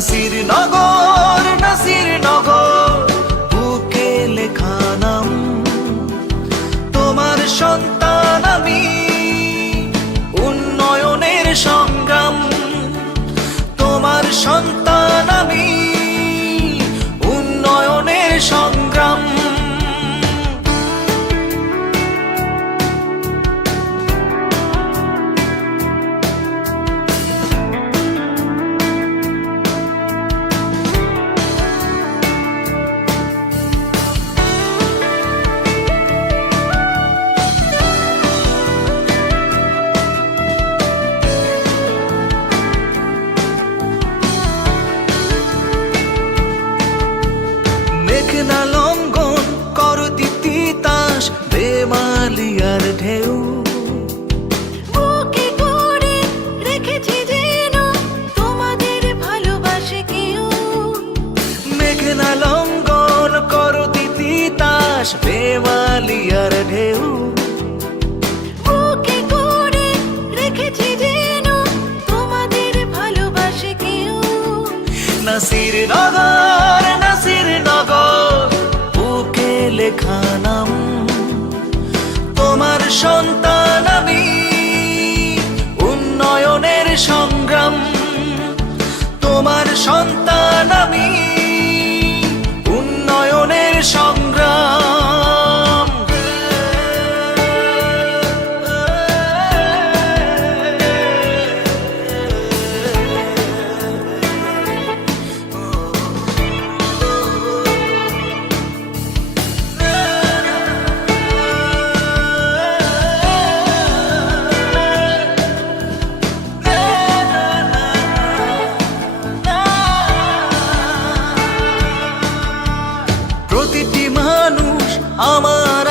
নাসির নগর বুকে লেখা নাম, তোমার সন্তান আমি, উন্নয়নের সংগ্রাম। তোমার সন্তান আমি, উন্নয়নের সংগ্রাম। মেঘনা লঙ্ঘন করো তিতাস বেমালিয়ার ঢেউ, বুকে করে রেখেছি যেন তোমাদের ভালোবাসে কেউ। মেঘনা লঙ্ঘন করো তিতাস বেমালিয়ার ঢেউ, বুকে করে রেখেছি যেন তোমাদের ভালোবাসে কেউ। নাসির নগর বুকে লেখা নাম, তোমার সন্তান আমি, উন্নয়নের সংগ্রাম। তোমার সন্তান আমি, উন্নয়নের সংগ্রাম। প্রতিটি মানুষ আমার